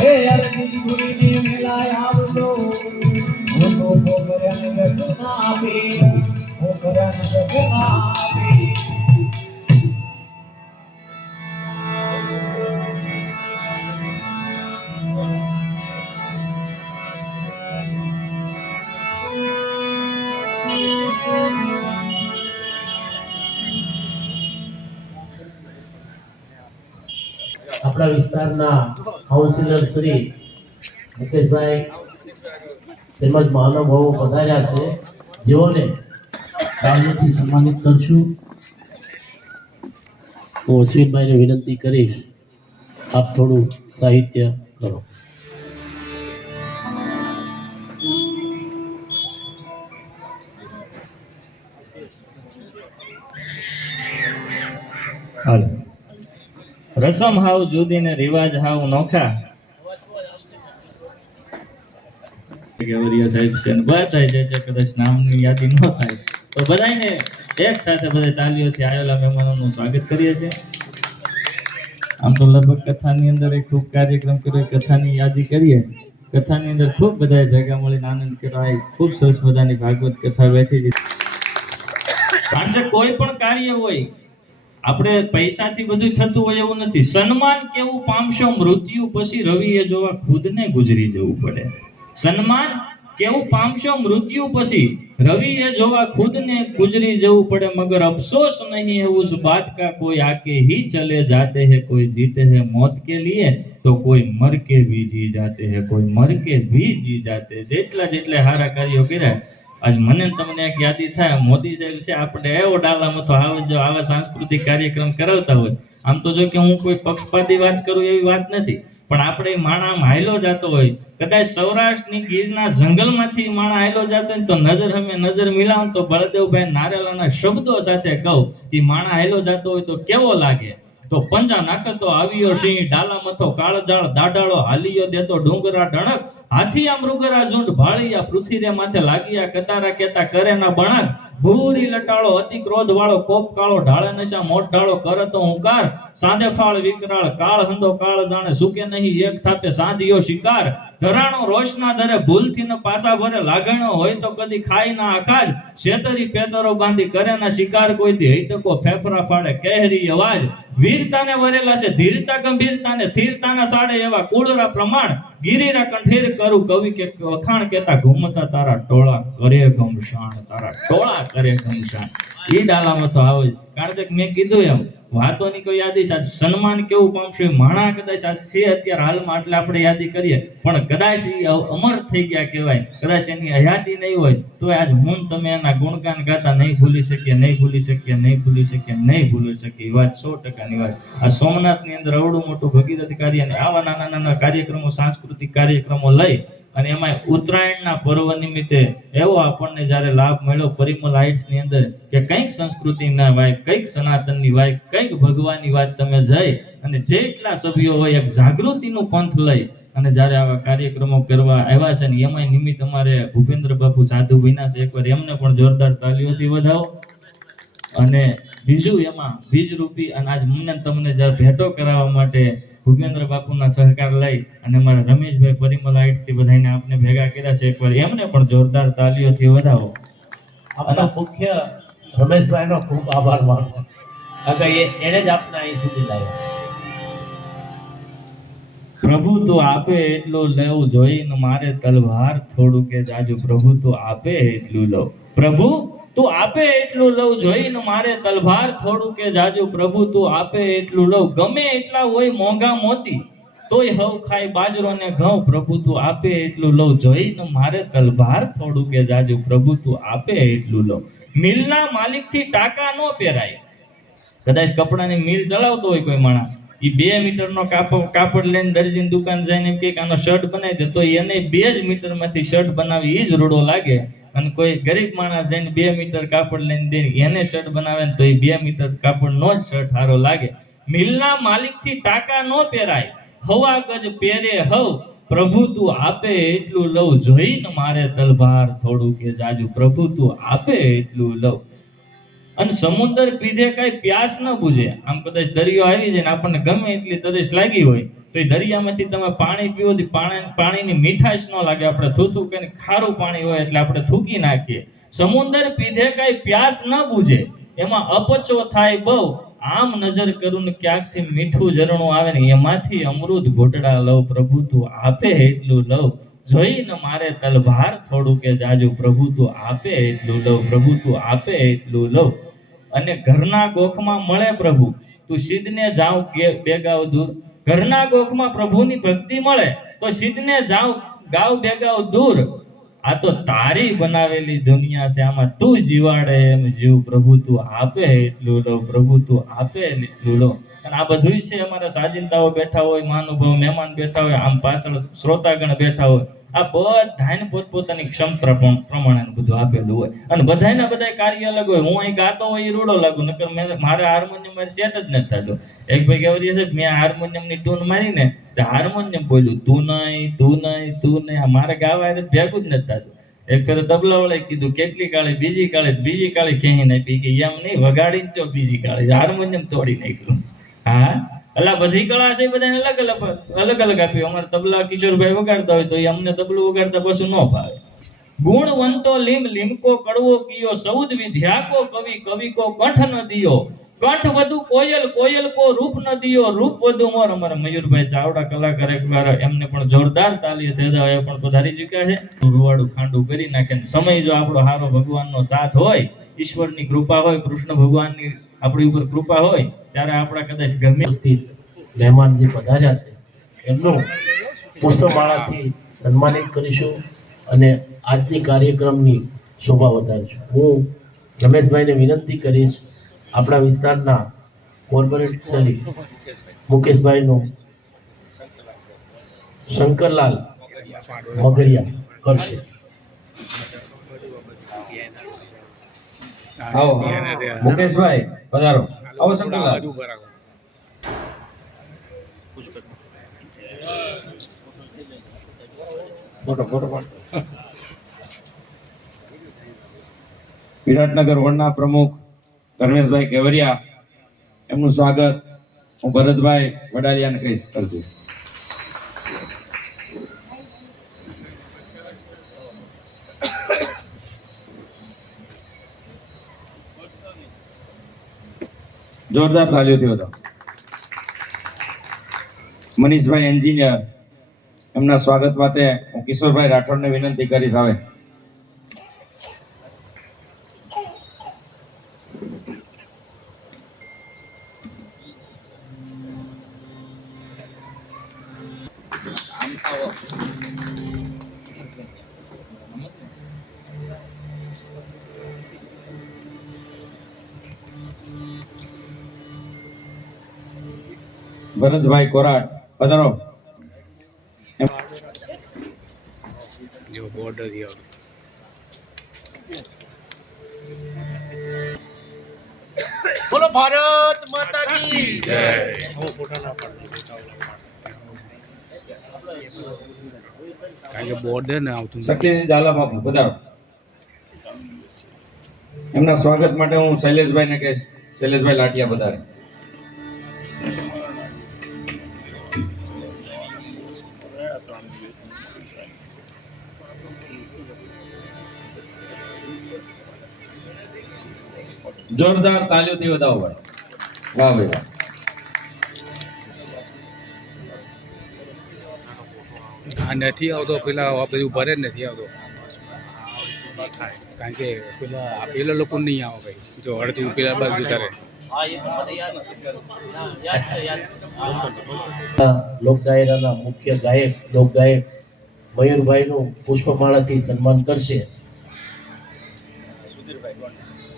हे अरजी गुरी ने मिलाया आवलो वो तो पोगरन गगना पे पोगरन गगना पे આપણા વિસ્તારના કાઉન્સિલર શ્રી મુકેશભાઈ તેમજ મહાનુભાવો પધાર્યા છે, જેઓને તાળીઓથી સન્માનિત કરશું. હું અશ્વિનભાઈને વિનંતી કરીશ, આપ થોડું સાહિત્ય કરો. હાલો. રસમ હાવ જુદી ને રિવાજ હાવ નોખા. ગવરિયા સાહેબ છે ને બધા જે છે કદાચ નામની યાદી ન થાય તો બધાને એક સાથે બધા તાલીઓથી આવેલા મહેમાનોનું સ્વાગત કરીએ છીએ. આમ તો લગભગ કથાની અંદર એક ખૂબ કાર્યક્રમ કર્યો, કથાની યાદી કરીએ. કથાની અંદર ખૂબ બધા ભેગા મળીને આનંદ કરાય, ખૂબ સરસ મજાની ભાગવત કથા બેઠી હતી. કારણ કે કોઈ પણ કાર્ય હોય આપણે પૈસાથી બધું થતું હોય એવું નથી. સન્માન કેવું પામશો મૃત્યુ પછી રવિએ જોવા ખુદને ગુજરી જવું પડે. સન્માન કેવું પામશો મૃત્યુ પછી રવિએ જોવા ખુદને ગુજરી જવું પડે. મગર અફસોસ નહીં है उस बात का कोई आके ही चले जाते हैं, कोई जीते हैं मौत के लिए तो कोई मर के भी जी जाते हैं, कोई मर के भी जी जाते हैं. જેટલા હારા કાર્યો કર્યા. આજ મને તમને એક યાદી થાય, મોદી સાહેબ છે આપણે એવો ડાલામાં તો આવે જો આવા સાંસ્કૃતિક કાર્યક્રમ કરાવતા હોય. આમ તો જો કે હું કોઈ પક્ષપાતી વાત કરું એવી વાત નથી, પણ આપણે માણા આમ હાયલો જતો હોય, કદાચ સૌરાષ્ટ્રની ગીરના જંગલમાંથી માણા હાયલો જતો હોય તો નજર અમે નજર મિલાવ તો બળદેવભાઈ નારેલાના શબ્દો સાથે કહું કે માણા હાયલો જતો હોય તો કેવો લાગે. તો પંજા નાખતો આવ્યો સિંહ, ડાલા મથો કાળજાળ દાડાળો હાલીયો દેતો ડુંગરા ડણક, હાથીયા મૃગરા ઝુંડ ભાળિયા પૃથ્વીરે માથે લાગિયા કતારા કેતા કરે ના બણક, ભૂરી લટાળો અતિ ક્રોધ વાળો કોપ કાળો ઢાળે નશા મોટ ઢાળો કરતો હુંકાર, સાંધે ફાળ વિકરાળ કાળ હંધો કાળ જાણે સુકે નહીં એક થાપે સાંધિયો શિકાર, ધરાણો રોષ ના ધરે ભૂલથી ન પાસા ભરે લાગણો હોય તો કદી ખાઈ ના આખાજ, શેતરી પેતરો બાંધી કરે ના શિકાર કોઈથી હૈતકો ફેફરા ફાડે કહેરી અવાજ, વીરતાને વરેલા છે ધીરતા ગંભીરતાને સ્થિરતાના સાડે એવા કુળરા પ્રમાણ, ગિરિરા કંઠેર કરું કવિ કે વખાણ કેતા ઘૂમતા તારા ટોળા કરે ગમશાણ, તારા ટોળા કરે ગમશાણ. ઈ ડાલામાં તો આવે. કારણ કે મેં કીધું એમ વાતોની કોઈ યાદી સાચું સન્માન કેવું પામશે માણા કદાચ છે અત્યારે હાલમાં એટલે આપણે યાદી કરીએ, પણ કદાચ એ અમર થઈ ગયા કહેવાય. કદાચ એની હયાતી નહીં હોય તો આજ હું તમે એના ગુણગાન ગાતા નહીં ભૂલી શકીએ, નહીં ભૂલી શકીએ, નહીં ભૂલી શકીએ, નહીં ભૂલી શકીએ. એ વાત 100%ની વાત. આ સોમનાથની અંદર અવડું મોટું ભગીરથ કાર્ય અને આવા નાના નાના કાર્યક્રમો, સાંસ્કૃતિક કાર્યક્રમો લઈ અને એમાં ઉત્તરાયણના પર્વ નિમિત્તે એવો આપણને જ્યારે લાભ મળ્યો પરિમલ હાઇટ્સની અંદર કે કંઈક સંસ્કૃતિના વાય, કંઈક સનાતનની વાય, કંઈક ભગવાનની વાત તમે જઈ અને જેટલા સભ્યો હોય એક જાગૃતિનું પંથ લઈ અને જ્યારે આવા કાર્યક્રમો કરવા આવ્યા છે ને એમાંય નિમિત્ત અમારે ભૂપેન્દ્ર બાપુ સાધુ બન્યા છે, એકવાર એમને પણ જોરદાર તાલીઓથી વધાવો. અને બીજું એમાં બીજરૂપી અને આજ મને તમને જ્યારે ભેટો કરાવવા માટે ભૂપેન્દ્ર બાપુના સહકાર લઈ અને મારા રમેશભાઈ પરિમલ હાઇટ્સથી બધાને આપને ભેગા કર્યા છે, એકવાર એમને પણ જોરદાર તાલીઓથી વધાવો. આપણા મુખ્ય રમેશભાઈનો ખૂબ આભાર માનું, કારણ કે એણે જ આપને અહીં સુધી લાવ્યા. પ્રભુ તું આપે એટલું લેવું જોઈને મારે તલવાર થોડું કે જાજુ, પ્રભુ તું આપે એટલું લઉં, પ્રભુ તું આપે એટલું લઉં જોઈને મારે તલવાર થોડું કે જાજુ, પ્રભુ તું આપે એટલું લઉં, ગમે એટલા હોય મોંઘા મોતી તોય હવ ખાય બાજરો ને ઘઉં, પ્રભુ તું આપે એટલું લઉં જોઈને મારે તલવાર થોડું કે જાજુ, પ્રભુ તું આપે એટલું લઉં. મિલના માલિકથી ટાકા ન પહેરાય. કદાચ કપડાની મિલ ચલાવતો હોય કોઈ માણસ એ 2 મીટરનો કાપડ લઈને દરજીની દુકાન જઈને એમ કે આનો શર્ટ બનાવી દે, તો એને 2 જ મીટરમાંથી શર્ટ બનાવી એ જ રૂડો લાગે. અને કોઈ ગરીબ માણસ જઈને 2 મીટર કાપડ લઈને દે એને શર્ટ બનાવે ને તો એ 2 મીટર કાપડનો જ શર્ટ સારો લાગે. મિલના માલિકથી ટાકા ન પહેરાય, હવા ગજ પહેરે હવ, પ્રભુ તું આપે એટલું લઉં, જોઈને મારે તલભાર થોડું કે જાજુ, પ્રભુ તું આપે એટલું લઉં. અને સમુદ્ર પીધે કઈ પ્યાસ ન બુਝે. આમ કદાચ દરિયો આવી જાય ને આપણને ગમે એટલી તરસ લાગી હોય તો એ દરિયામાંથી તમે પાણી પીવો તો પાણીની મીઠાશ ન લાગે. આપણે થૂથું કરીને ખારું પાણી હોય એટલે આપણે થૂકી નાખીએ. સમુદ્ર પીધે કઈ પ્યાસ ન બુਝે, એમાં અપચો થાય બહુ, આમ નજર કરું ને ક્યાંકથી મીઠું ઝરણું આવે ને એમાંથી અમૃત ઘોટડા લઉં, પ્રભુ તું આપે એટલું લઉં, જોઈને મારે તલભાર થોડું કે જાજુ, પ્રભુ તું આપે એટલું લઉં, પ્રભુ તું આપે એટલું લઉં. અને ઘરના ગોખમાં મળે પ્રભુ, તું સિદ્ધને જાવ કે બેગાવ દૂર. ઘરના ગોખમાં પ્રભુની ભક્તિ મળે તો સિદ્ધને જાવ ગાવ બેગાવ દૂર. આ તો તારી બનાવેલી દુનિયા છે, આમાં તું જીવાડે એમ જીવ, પ્રભુ તું આપે એટલું લઉં, પ્રભુ તું આપે એટલું લઉં. અને આ બધું છે અમારા સાજિંદાઓ બેઠા હોય, મહાનુભાવ મહેમાન બેઠા હોય, આમ પાછળ શ્રોતાગણ બેઠા હોય, આ બધાને પોતપોતાની ક્ષમતા પ્રમાણે બધું આપેલું હોય. અને બધાના બધા કાર્ય અલગ હોય. હું અહીં ગાતો હોય એ રૂડો લાગુ, નકર મારે હાર્મોનિયમ મારી સેટ જ નથી થતો. એક ભાઈ કેવરી છે મેં હાર્મોનિયમની ટ્યુન મારી ને તો હાર્મોનિયમ બોલ્યું તું નહીં તું નહીં તું નહીં, મારે ગાવા ભેગું જ નથી થતું. એક ફેર તબલા વાળાએ કીધું કેટલી કાળી બીજી કાળી ખેંચી નાખી કે એમ નહીં વગાડી તો બીજી કાળી, હાર્મોનિયમ તોડી નાખ્યું. હા અલા બધી કળા છે બધાને અલગ અલગ આપી. અમારે તબલા કિશોરભાઈ વગાડતા હોય તો એ અમને તબલું વગાડતા પછી ન ભાવે. ગુણવંતો લીમકો કડવો કિયો, સૌદ વિધ્યાકો કવિ કો કંઠ ન દિયો, કંઠ વધુ કોયલ કો રૂપ ન દિયો, રૂપ વધુ મોર. અમારા મયુરભાઈ ચાવડા કલાકાર એકવાર એમને પણ જોરદાર તાલી તેદાએ પણ પધારી ચૂક્યા છે. રૂવાડું ખાંડું કરી નાખે. સમય જો આપણો હારો ભગવાનનો સાથ હોય, ઈશ્વરની કૃપા હોય, કૃષ્ણ ભગવાનની આપણી ઉપર કૃપા હોય ત્યારે આપણા કદાચ ગમે મહેમાન જે પધાર્યા છે એમનું પુષ્પમાળાથી સન્માનિત કરીશું અને આજની કાર્યક્રમની શોભા વધારીશું. હું રમેશભાઈને વિનંતી કરીશ આપણા વિસ્તારના કોર્પોરેટ સલી મુકેશભાઈનું શંકરલાલ મગરિયા કરશે. આવો મુકેશભાઈ પધારો. આવો શંકરલાલ. વિરાટનગર વડના પ્રમુખ ધર્મેશભાઈ કેવરિયા, એમનું સ્વાગત હું ભરતભાઈ વડાલિયાને કહીશ કરશે. જોરદાર તાલીઓથી હતો. મનીષભાઈ એન્જિનિયર, એમના સ્વાગત માટે હું કિશોરભાઈ રાઠોડને વિનંતી કરીશ. આવે ભરતભાઈ કોરાટ પધારો. जो बॉर्डर दिया બોલો ભારત માતા કી જય. કારણ કે બોર્ડર ને આવતું શક્તિસિંહ ઝાલા બાપુ પધારો. એમના સ્વાગત માટે હું શૈલેષભાઈને કહીશ. શૈલેષભાઈ લાઠિયા પધારે. જોરદાર તાલીઓથી વધાવો ભાઈ. વાહ ભાઈ વાહ. આ નથી આવતો, પેલા આ બધું ભરે જ નથી આવતો. કારણ કે પેલા લોકો નહીં આવે ભાઈ, જો અડધી પેલા બાજુ જતા રહે. લોક ડાયરાના મુખ્ય ગાયક લોક ગાયક મયુરભાઈનું પુષ્પમાળાથી સન્માન કરશે.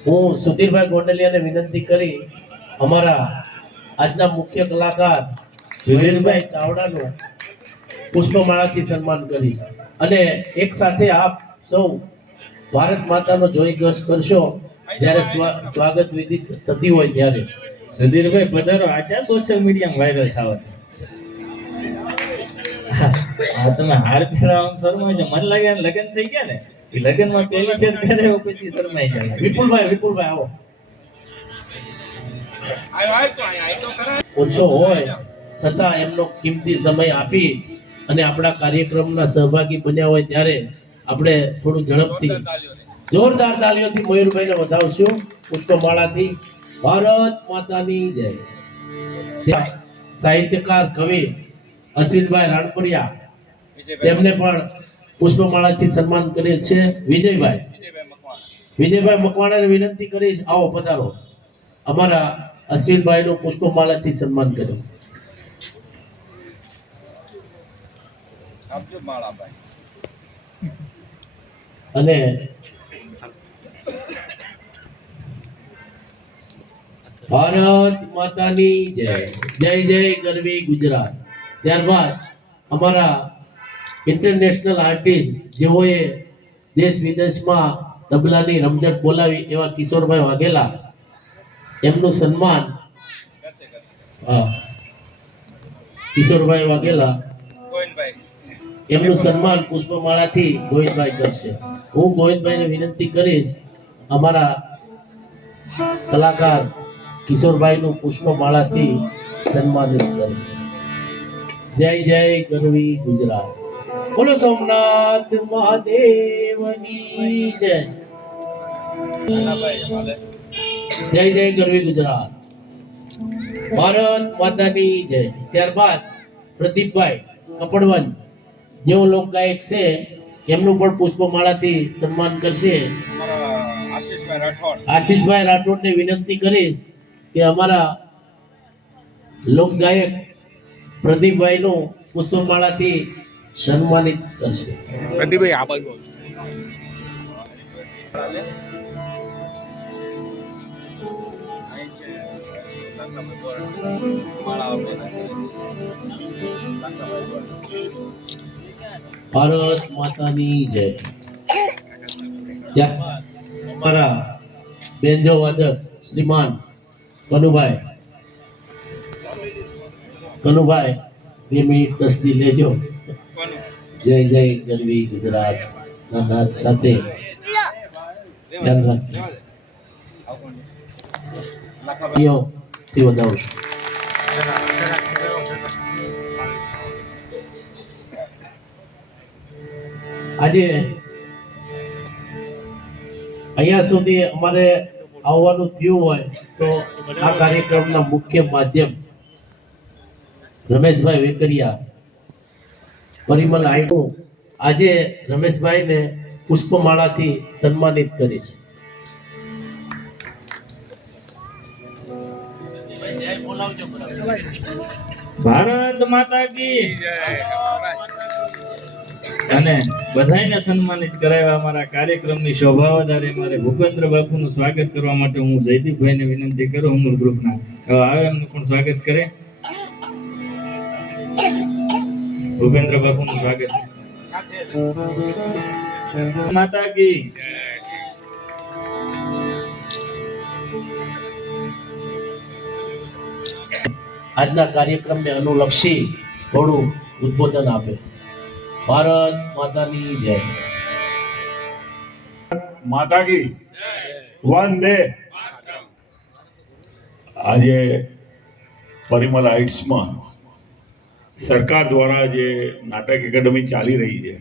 હું સુધીરભાઈ ગોંડલિયાને વિનંતી કરી અમારા આજના મુખ્ય કલાકાર સુધીરભાઈ ચાવડાનું પુષ્પમાળાથી સન્માન કરી અને એક સાથે આપ સૌ ભારત માતાનો જયઘોષ કરશો જ્યારે સ્વાગત વિધિ થતી હોય ત્યારે. સુધીરભાઈ પધારો. આ ક્યાં સોશિયલ મીડિયામાં વાયરલ થવા? હા તમે હાર પહેરાવામાં શરમાય છે. મને લાગે લગ્ન થઈ ગયા ને એ લગ્નમાં પહેલી ફેર પહેર્યો પછી શરમાઈ જાય. વિપુલભાઈ આવો. ઓછો હોય છતાં એમનો કિંમતી સમય આપી અને આપણા કાર્યક્રમના સહભાગી બન્યા હોય ત્યારે આપણે થોડું ઝડપથી જોરદાર તાલીઓથી મયુરભાઈને વધાવશું. પુષ્પમાળાથી ભારત માતાની જય. સાહિત્યકાર કવિ અશ્વિનભાઈ રાણપરિયા તેમને પણ પુષ્પમાળાથી સન્માન કરે છે. વિજયભાઈ મકવાણાને વિનંતી કરીશ, આવો પધારો. અમારા અશ્વિનભાઈનું પુષ્પમાળાથી સન્માન કર્યું. અને ભારત માતાની જય. જય જય ગરવી ગુજરાત. ત્યારબાદ અમારા ઇન્ટરનેશનલ આર્ટિસ્ટ જેઓએ દેશ વિદેશમાં તબલાની રમઝટ બોલાવી એવા કિશોરભાઈ વાઘેલા, એમનું સન્માન કિશોરભાઈ વાઘેલા એમનું સન્માન પુષ્પમાળાથી ગોવિંદભાઈ કરશે. હું ગોવિંદભાઈને વિનંતી કરીશ અમારા કલાકાર કિશોરભાઈનું પુષ્પમાળાથી સન્માનિત કરે. જય જય ગરવી ગુજરાત. બોલો સોમનાથ મહાદેવની જય. જય જય ગરવી ગુજરાત. ભારત માતાની જય. ત્યારબાદ પ્રદીપભાઈ કપડવંત જેઓ લોક ગાયક છે એમનું પણ પુષ્પમાળાથી સન્માન કરશે. આશીષભાઈ રાઠોડને વિનંતી કરીશ કે અમારા લોક ગાયક પ્રદીપભાઈનું પુષ્પમાળાથી સન્માનિત કરશે. પ્રદીપભાઈ આ બાજુ ભારત માતાની જય. અમારા બેન્જો વાદક શ્રીમાન કનુભાઈ 2 મિનિટ તસ્દી લેજો. જય જય ગરવી ગુજરાત ના નાદ સાથે ધ્યાન રાખજો. થી વધાવું છું. આજે અહીંયા સુધી અમારે આવવાનું થયું હોય તો આ કાર્યક્રમના મુખ્ય માધ્યમ રમેશભાઈ વેકરિયા પરિમલ આઈનું આજે રમેશભાઈને પુષ્પમાળાથી સન્માનિત કરીશ. ભારત માતા કી અને બધાને સન્માનિત કરાવ્યા. અમારા કાર્યક્રમની શોભાવદારે અમારે ભૂપેન્દ્ર બાપુનું સ્વાગત કરવા માટે હું જયદીપભાઈને વિનંતી કરું અમૂલ ગ્રુપના. હવે એમનું પણ સ્વાગત કરે. ભૂપેન્દ્ર બાપુનું સ્વાગત. માતા કી આજના કાર્યક્રમને અનુલક્ષી થોડું ઉદ્બોધન આપે. ભારત માતાની જય. માતા કી વંદે. આજે પરિમલ હાઇટ્સમાં સરકાર દ્વારા જે નાટક એકેડમી ચાલી રહી છે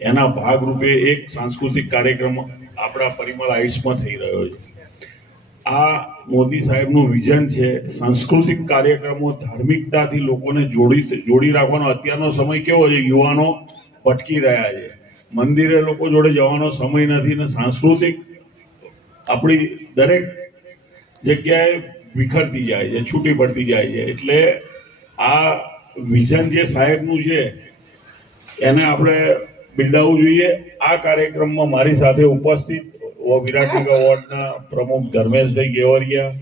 એના ભાગરૂપે એક સાંસ્કૃતિક કાર્યક્રમ આપણા પરિમલ હાઇટ્સમાં થઈ રહ્યો છે. આ મોદી સાહેબનું વિઝન છે સાંસ્કૃતિક કાર્યક્રમો ધાર્મિકતાથી લોકોને જોડી રાખવાનો. અત્યારનો સમય કેવો છે, યુવાનો ભટકી રહ્યા છે, મંદિરે લોકો જોડે જવાનો સમય નથી ને સાંસ્કૃતિક આપણી દરેક જગ્યાએ વિખરતી જાય છે, છૂટી પડતી જાય છે. એટલે આ વિઝન જે સાહેબનું છે એને આપણે બિરદાવવું જોઈએ. આ કાર્યક્રમમાં મારી સાથે ઉપસ્થિત વિરાટનગર વોર્ડના પ્રમુખ ધર્મેશભાઈ ગેવરિયા,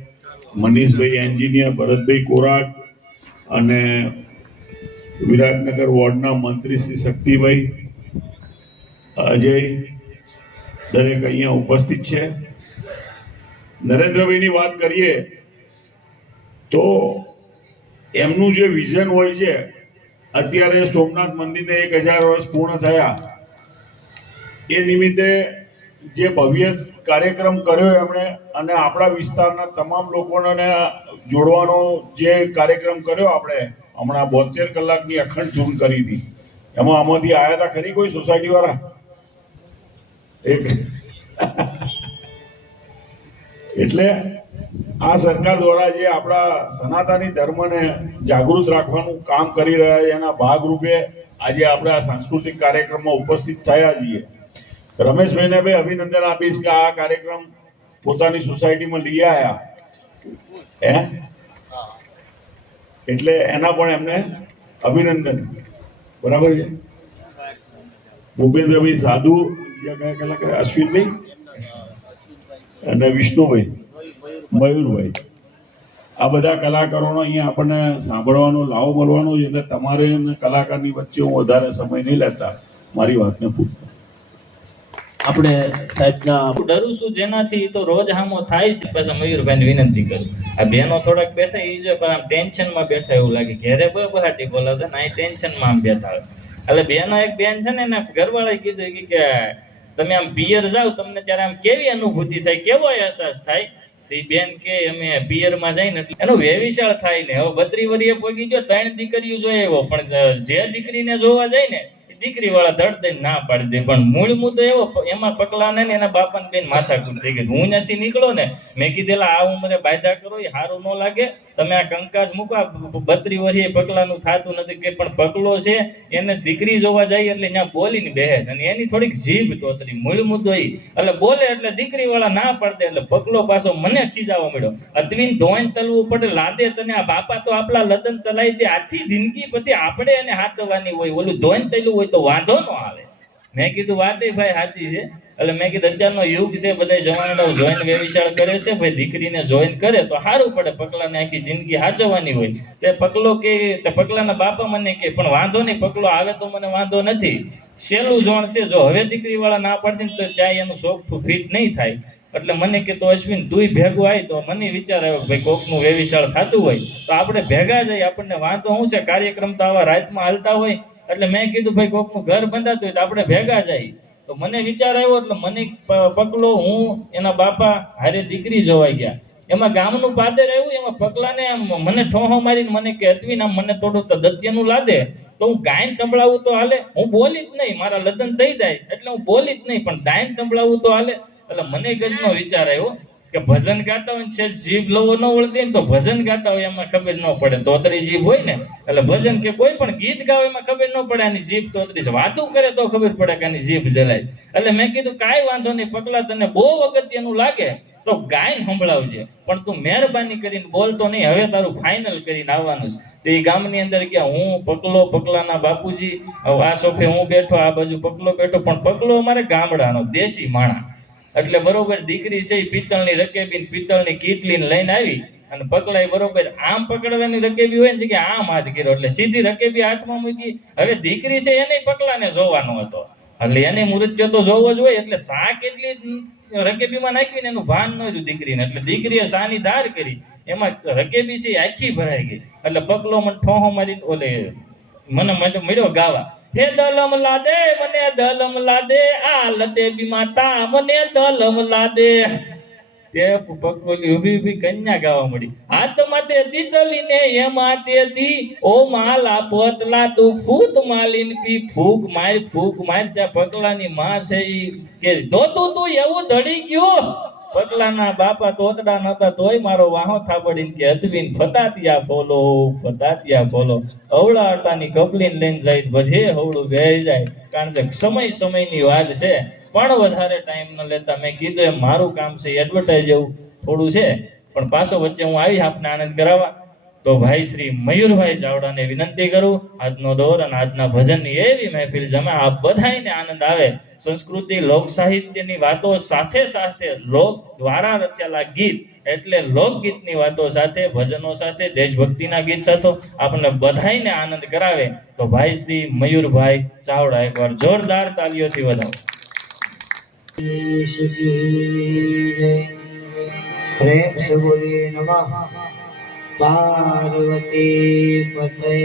મનીષભાઈ એન્જિનિયર, ભરતભાઈ કોરાટ અને વિરાટનગર વોર્ડના મંત્રી શ્રી શક્તિભાઈ, અજય, દરેક અહીંયા ઉપસ્થિત છે. નરેન્દ્રભાઈની વાત કરીએ તો એમનું જે વિઝન હોય છે, અત્યારે સોમનાથ મંદિરને 1000 વર્ષ પૂર્ણ થયા એ નિમિત્તે જે ભવ્ય કાર્યક્રમ કર્યો એમણે, અને આપણા વિસ્તારના તમામ લોકોને જોડવાનો જે કાર્યક્રમ કર્યો આપણે હમણાં 72 કલાકની અખંડ ધૂન કરી હતી, એમાં આમાંથી આયા હતા ખરી કોઈ સોસાયટી વાળા? એટલે આ સરકાર દ્વારા જે આપણા સનાતની ધર્મને જાગૃત રાખવાનું કામ કરી રહ્યા છે એના ભાગરૂપે આજે આપણે આ સાંસ્કૃતિક કાર્યક્રમમાં ઉપસ્થિત થયા છીએ. રમેશભાઈને બી અભિનંદન આપીશ કે આ કાર્યક્રમ પોતાની સોસાયટીમાં લઈ આવ્યા, એટલે એના પણ એમને અભિનંદન. બરાબર છે. ભૂપેન્દ્રભાઈ સાધુ, કયા કલાકાર? અશ્વિનભાઈ અને વિષ્ણુભાઈ, મયુરભાઈ, આ બધા કલાકારોનો અહીંયા આપણને સાંભળવાનો લાવો મળવાનો છે. એટલે તમારે કલાકારની વચ્ચે હું વધારે સમય નહીં લેતા, મારી વાતને પૂછતા આપણે સાહેબના ડરું છું જેનાથી તો રોજ હામો થાય છે. પછી મયુરભાઈને વિનંતી કરું, આ બહેનો થોડાક બેઠા એ જો પણ આમ ટેન્શનમાં બેઠા એવું લાગે, ઘેરે બહાટી બોલાવતા ને આ ટેન્શનમાં આમ બેઠા હોય. એટલે બહેનો એક બેન છે ને એના ઘરવાળાએ કીધું કે તમે આમ પિયર જાવ તમને ત્યારે આમ કેવી અનુભૂતિ થાય, કેવો અહેસાસ થાય? તો એ બેન કે અમે પિયરમાં જઈને એટલે એનો વેવિશાળ થાય ને. હવે 32 વર્ષે પોગી ગયો, 3 દીકરીઓ જોઈએ એવો, પણ જે દીકરીને જોવા જાય ને દીકરી વાળા ધડ દઈને ના પાડી દે. પણ મૂળ મુદ્દો એવો, એમાં પકલાને ને એના બાપાને બેન માથાકૂટ થઈ ગઈ. હું ત્યાંથી નીકળો ને મેં કીધેલા આ ઉંમરે બાયધા કરો એ સારું ન લાગે, તમે આ કંકાસ મૂકો. 32 વર્ષે પકલાનું થતું નથી કે, પણ પકલો છે એને દીકરી જોવા જાય એટલે ત્યાં બોલીને બેહે છે, અને એની થોડીક જીભ તોતરી. મૂળ મુદ્દો એ એટલે બોલે એટલે દીકરી વાળા ના પાડે એટલે પકલો પાછો મને ખીજાવા મળ્યો. અતવીન ધોઈને તલવું પડે, લાદે તને આ બાપા તો આપલા લદન તલાઈ દે, આથી જિંદગી પછી આપણે એને હાથવાની હોય, ઓલું ધોઈને તલ્યું હોય તો વાંધો ન આવે. મેં કીધું વાતે ભાઈ સાચી છે. એટલે મેં કીધું અત્યારનો યુગ છે, બધા જવાનડાઓ જોઈન વેવિશાળ કરે છે, ભાઈ દીકરીને જોઈન કરે તો સારું પડે. પકલાને આખી જિંદગી હાચવવાની હોય. તે પકલો કે પકલાના બાપા મને કે પણ વાંધો નહીં, પકલો આવે તો મને વાંધો નથી, સેલું જોણ છે. જો હવે દીકરી વાળા ના પાડશે ને તો ત્યાં એનું સોફ્ટ ફિટ નહીં થાય. એટલે મને કે તો અશ્વિન તુંય ભેગું આવી. તો મને વિચાર આવ્યો ભાઈ કોકનું વેવિશાળ થતું હોય તો આપણે ભેગા જઈએ, આપણને વાંધો શું છે? કાર્યક્રમ તો આવા રાતમાં હાલતા હોય. એટલે મેં કીધું ભાઈ કોકનું ઘર બંધાતું હોય તો આપણે ભેગા જઈએ. તો મને વિચાર આવ્યો એટલે મને પકલો, હું, એના બાપા હારે દીકરી જોવાઈ ગયા. એમાં ગામનું પાદર આવ્યું, એમાં પકલાને મને ઠોહો મારીને મને કે અતવીન આમ મને થોડું દત્યનું લાદે તો હું ગાયન સંભળાવું તો હાલે? હું બોલી જ નહીં, મારા લગ્ન થઈ જાય એટલે હું બોલી જ નહીં, પણ ગાયન સંભળાવું તો હાલે? એટલે મને ગજનો વિચાર આવ્યો કે ભજન ગાતા હોય છે, જીભ લવો ન વળતી ને તો ભજન ગાતા હોય એમાં ખબર ન પડે, તોતરી જીભ હોય ને. એટલે ભજન કે કોઈ પણ ગીત ગાવે એમાં ખબર ન પડે આની જીભ તોતરી છે, વાતું કરે તો ખબર પડે કે આની જીભ જલાય. એટલે મેં કીધું કાંઈ વાંધો નહીં પકલા, તને બહુ અગત્યનું લાગે તો ગાયન સંભળાવજે, પણ તું મહેરબાની કરીને બોલતો નહીં, હવે તારું ફાઇનલ કરીને આવવાનું છે. તો એ ગામની અંદર ગયા, હું, પકલો, પકલાના બાપુજી, આ સોફે હું બેઠો, આ બાજુ પકલો બેઠો. પણ પકલો અમારે ગામડાનો દેશી માણા, એટલે બરોબર દીકરી છે એ પિત્તળની રકેબી પિત્તળની કીટલીને લઈને આવી, અને પકલાઈ બરોબર આમ પકડવાની રકેબી હોય ને કે આમ હાથ કર્યો એટલે સીધી રકેબી હાથમાં મૂકી. હવે દીકરી છે એને પકલાને જોવાનો હતો, એટલે એને મૃત્યુ તો જોવો જ હોય. એટલે સા કેટલી રકેબીમાં નાખીને એનું ભાન ન રહ્યું દીકરીને, એટલે દીકરીએ સાની ધાર કરી, એમાં રકેબી છે આખી ભરાઈ ગઈ. એટલે પકલો મને ઠોહો મારી ઓલે મને મળ્યો ગાવા, હે દલમ લાદે મને દલમ લાદે, આ લતે બી માતા મને દલમ લાદે. તે પકવલી ઊભી ઊભી કન્યા ગાવા મળી, હાથમાં તે દીધલી ને એમાં તે દી, ઓ માલા પતલા તું ફૂત માલીન પી, ફૂક માર. ત્યાં પકલાની માં છે ઈ કે ધોતું તું એવું ધડી ગયો. પગલાના બાપા તોતડા નતા તોય મારો વાહો થાબડીને કે અતવીન ફતાતિયા ફોલો અવળા આટાની કપલીને લઈને જાય બધે હવળું બેહી જાય. કારણ કે સમયની વાત છે, પણ વધારે ટાઈમ ન લેતા મેં કીધું એમ મારું કામ છે એડવર્ટાઈઝ એવું થોડું છે, પણ પાછો વચ્ચે હું આવી આપને આનંદ કરાવવા. તો ભાઈ શ્રી મયુરભાઈ ચાવડાને વિનંતી કરું, આજનો દોર અને આજના ભજનની એવી મહેફિલ જમે આ બધાને આનંદ આવે. સંસ્કૃતિ લોક સાહિત્યની વાતો સાથે સાથે લોક દ્વારા રચેલા ગીત એટલે લોકગીતની વાતો સાથે, ભજનો સાથે, દેશભક્તિના ગીત સાથે આપણને બધાયને આનંદ કરાવે તો ભાઈ શ્રી મયુરભાઈ ચાવડા એકવાર જોરદાર તાલીઓથી વધાવો. प्रेम से बोलिए नमः पार्वती पते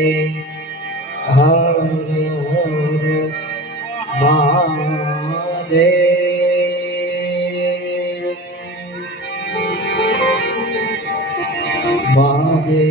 हर हर महादेव हरि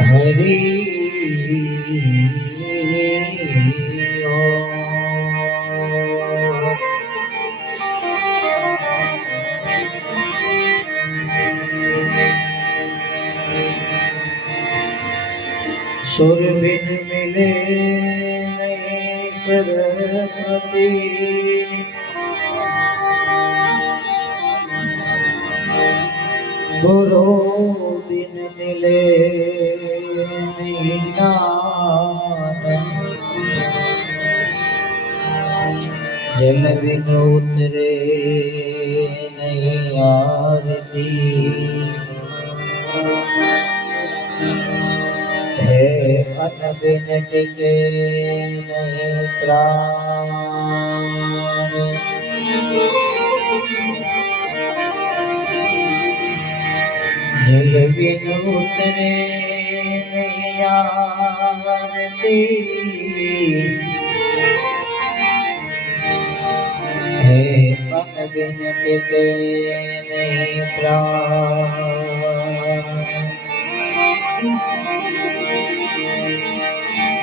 हरि सुर बिन मिले नहीं सरस्वती गुरु बिन मिले नहीं ज्ञान जल बिन उतरे नहीं आरती है अन बिन टिके नहीं प्राण जल बिन उतरे नहीं आरती है अन बिन टिके नहीं प्राण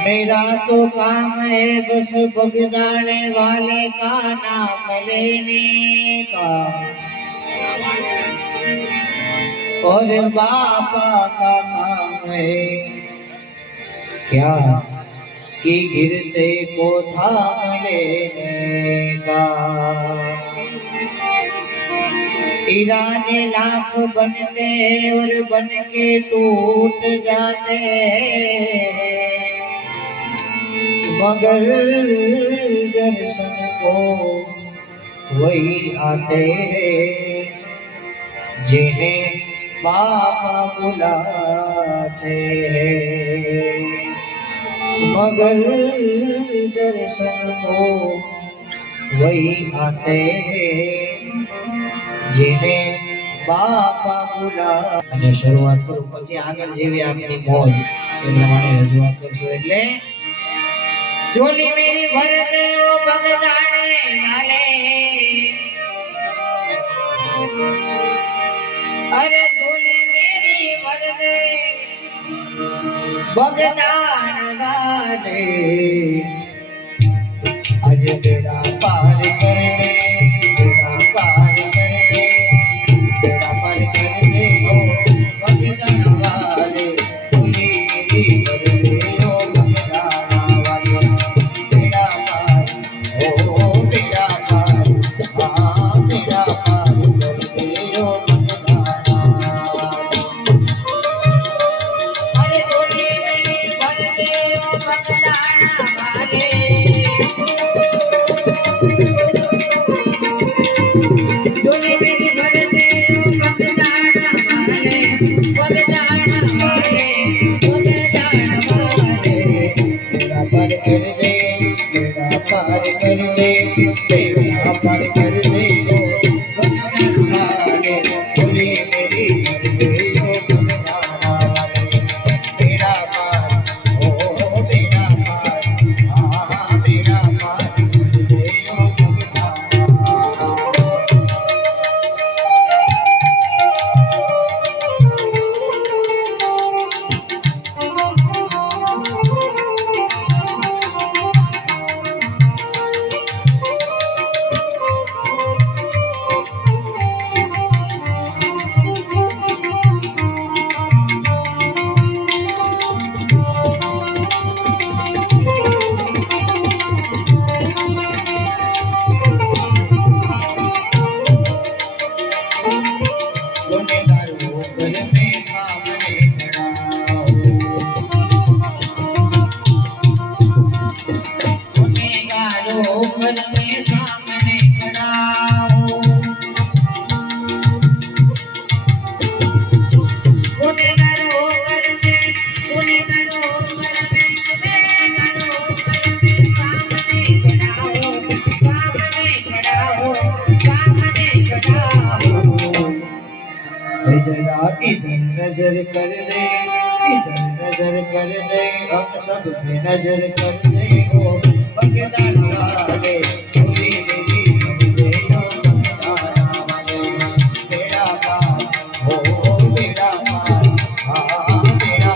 मेरा तो काम है बस बगदाने वाले का नाम लेने का और बापा का काम है क्या कि गिरते को थाम लेने का इरादे लाख बनते और बन के टूट जाते मगर दर्शन को वही आते हैं जिन्हें बाबा बुलाते हैं मगर दर्शन को वही आते हैं जिन्हें बाबा बुला અને શરૂઆત કરું પછી આગળ જેવી આપણી મોજ એ પ્રમાણે રજૂઆત કરશું એટલે झोली मेरी भर दे ओ बगदाने वाले अरे झोली मेरी भर दे बगदान वाले आज बेड़ा पार कर दे बेड़ा पार कर दे बेड़ा पार कर दे ओ बगदान वाले झोली मेरी भर दे ओ सामने खड़ा हूँ जरा इधर नजर कर दे इधर नजर कर दे हम सब पे नजर कर दे हो बगदान वाले पूरी मेरी कर दे हो बगदान वाले तेरा पार हो तेरा पार हाँ तेरा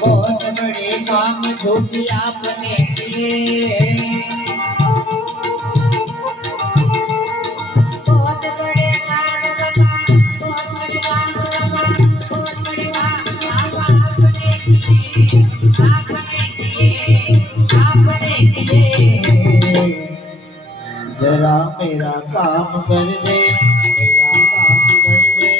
बहुत बड़े काम जो कि आपने किए बहुत बड़े काम बाबा बहुत बड़े काम बाबा बहुत बड़े काम बाबा आपने किए आपने किए जरा मेरा काम कर दे मेरा काम कर दे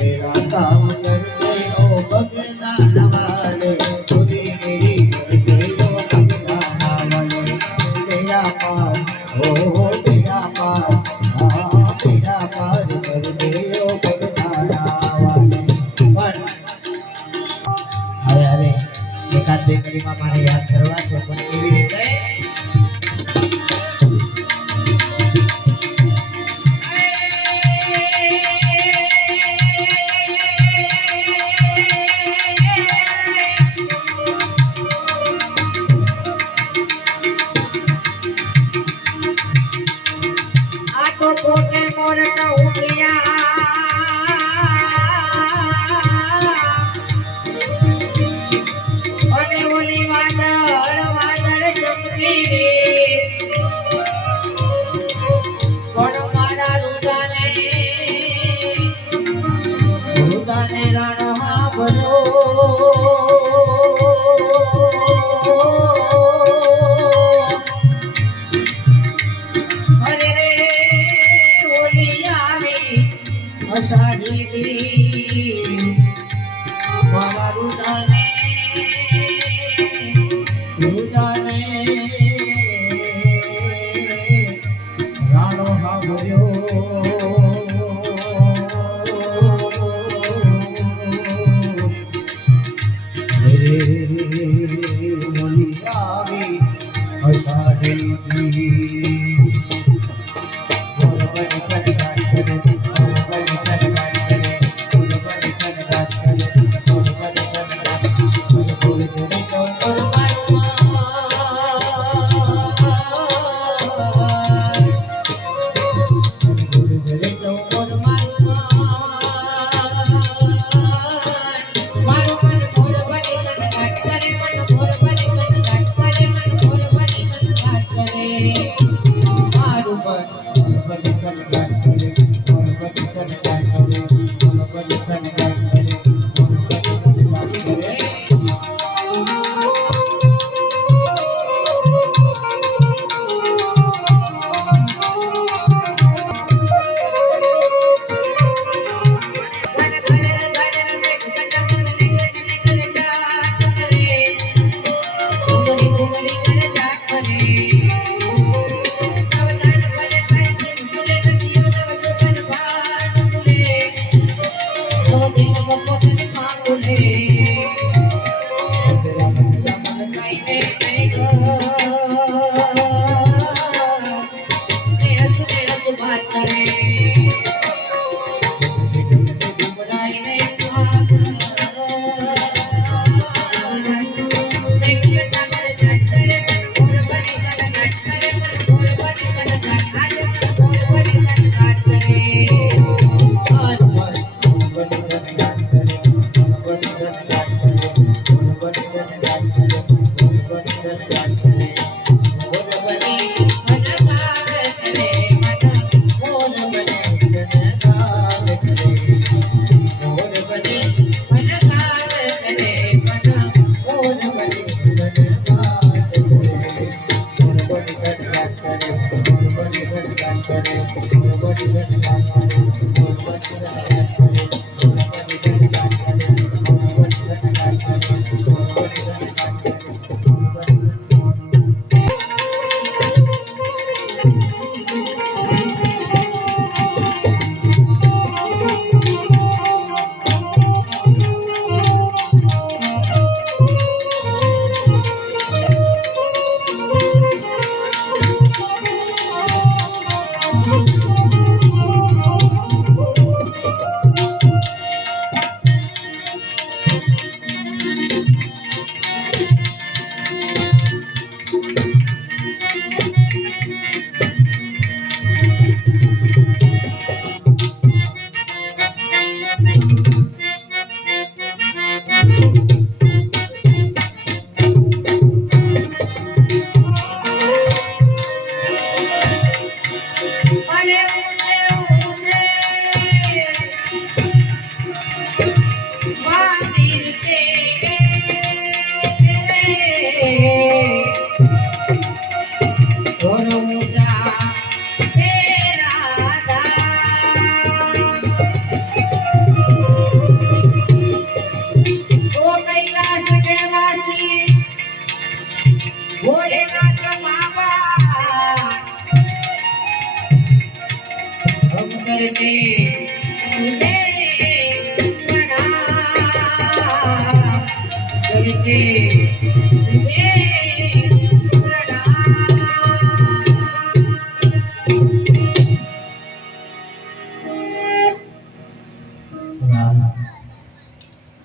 मेरा काम कर दे ओ बगदान वाले खुदी मेरी कर दे ओ बगदान वाले तेरा पार ओ तेरा पार हाँ तेरा पार कर दे ओ बगदान वाले પણ હવે એકાદ બે કડીમાં મારે યાદ કરવા છે પણ કેવી રીતે આખો પોતે મોરનો ઉઠ્યા અને ઓલી વાદળ ચમકી પણ મારા રુદાને રાણો હા ભરો અરે રે ઓલી આવી અષાઢી મારા રુદાને રાણો હાંભળ્યો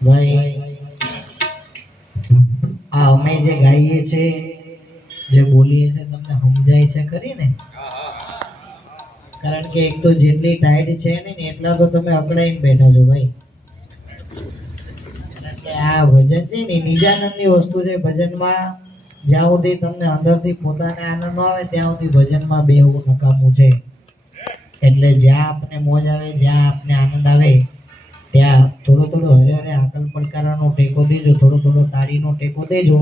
ભાઈ આ અમે જે ગાઈએ છે જે બોલીએ છે તમને સમજાય છે ખરી ને? કારણ કે એક તો જેટલી ટાઈટ છે ને એટલા તો તમે અકળાઈને બેઠા છો ભાઈ. કારણ કે આ ભજન છે ને નિજાનંદની વસ્તુ છે. ભજનમાં જ્યાં સુધી તમને અંદરથી પોતાને આનંદ આવે ત્યાં સુધી ભજનમાં બેહવું નકામું છે. એટલે જ્યાં આપને મોજ આવે, જ્યાં આપને આનંદ આવે ત્યાં થોડો થોડો હરે હરે આકલ પડકારનો ટેકો દેજો, થોડો થોડો તાળીનો ટેકો દેજો.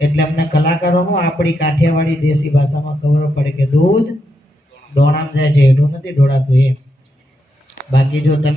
એટલે અમને કલાકારોનું આપણી કાઠિયાવાડી દેશી ભાષામાં ખબર પડે કે દૂધ ડોણામાં જાય છે, હેઠું નથી ઢોળાતું એમ. બાકી જો તમે